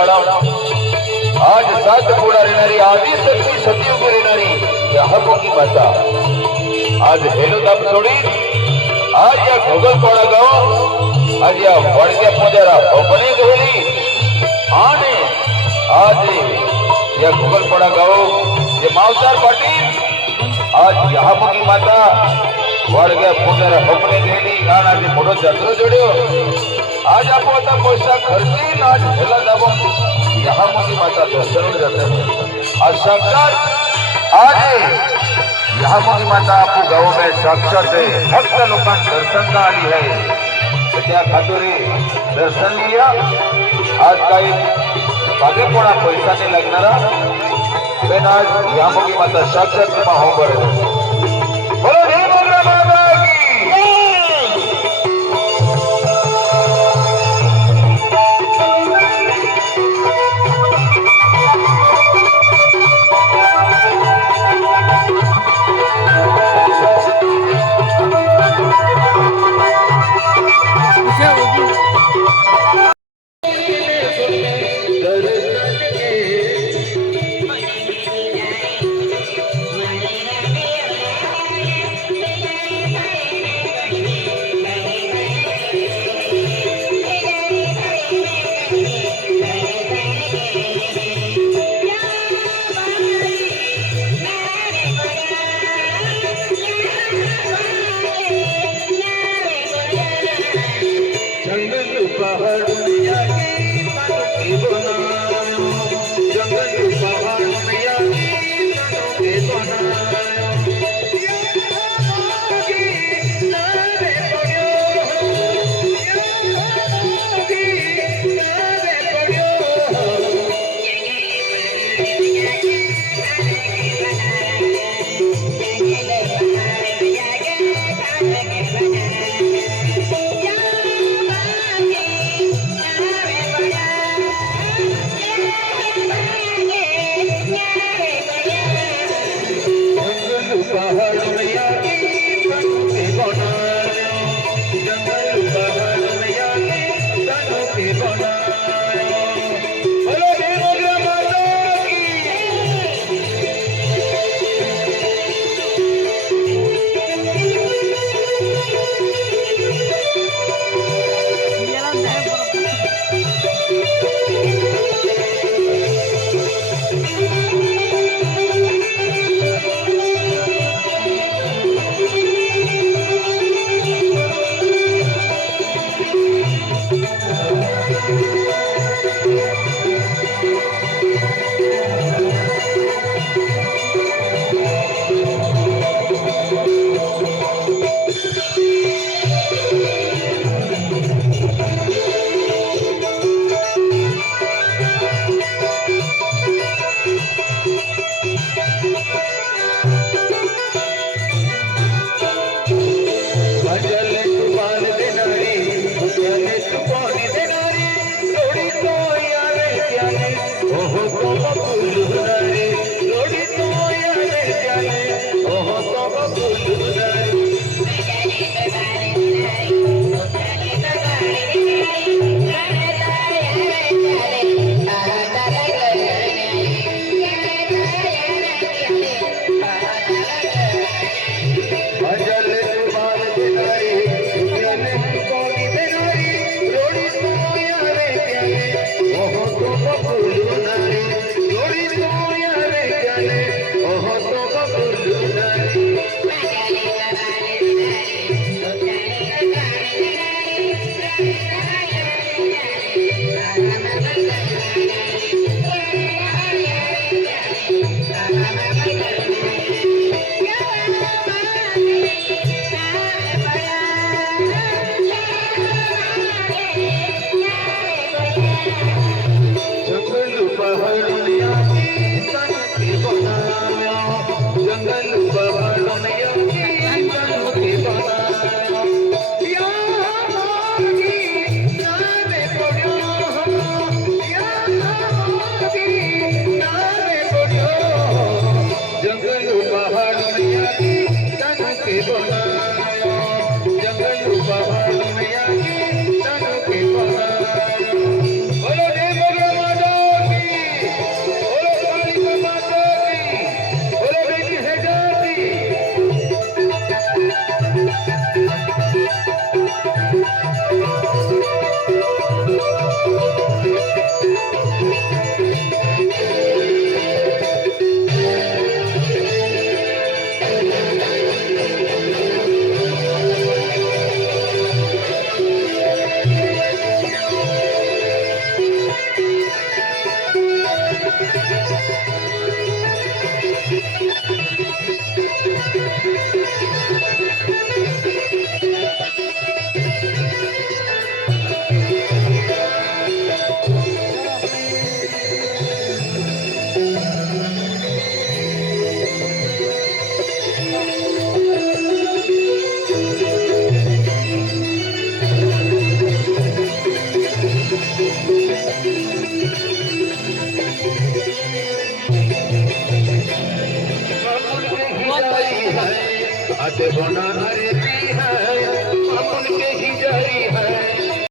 गोपालपाडा आज सात पुढा येणारी आधी सती सतीयुग येणारी या हकोकी माता। आज हेलो ताप सोडी आज या गोगलपाडा गाव आज या वडक्या पोजारा भोपणे गवली आणि आज या गोगलपाडा गाव जे मावसार पाटील आज या हकोकी माता वडक्या पोजारा भोपणे गेली आणि आज मोठो जत्रो जोड्यो। आज आपको आता पैसा खर्ची आज घरला जावं यामध्ये माझा घसरून जात आज साक्षात आज यामध्ये माता आपू गावं काय साक्षात आहे. फक्त लोकांना दर्शन आली आहे. त्या खातुरी दर्शन लिया आज काही बाकी कोणा पैसा नाही लागणारा. पण आज यामध्ये माता साक्षात तुम्हा होबर দেব না রে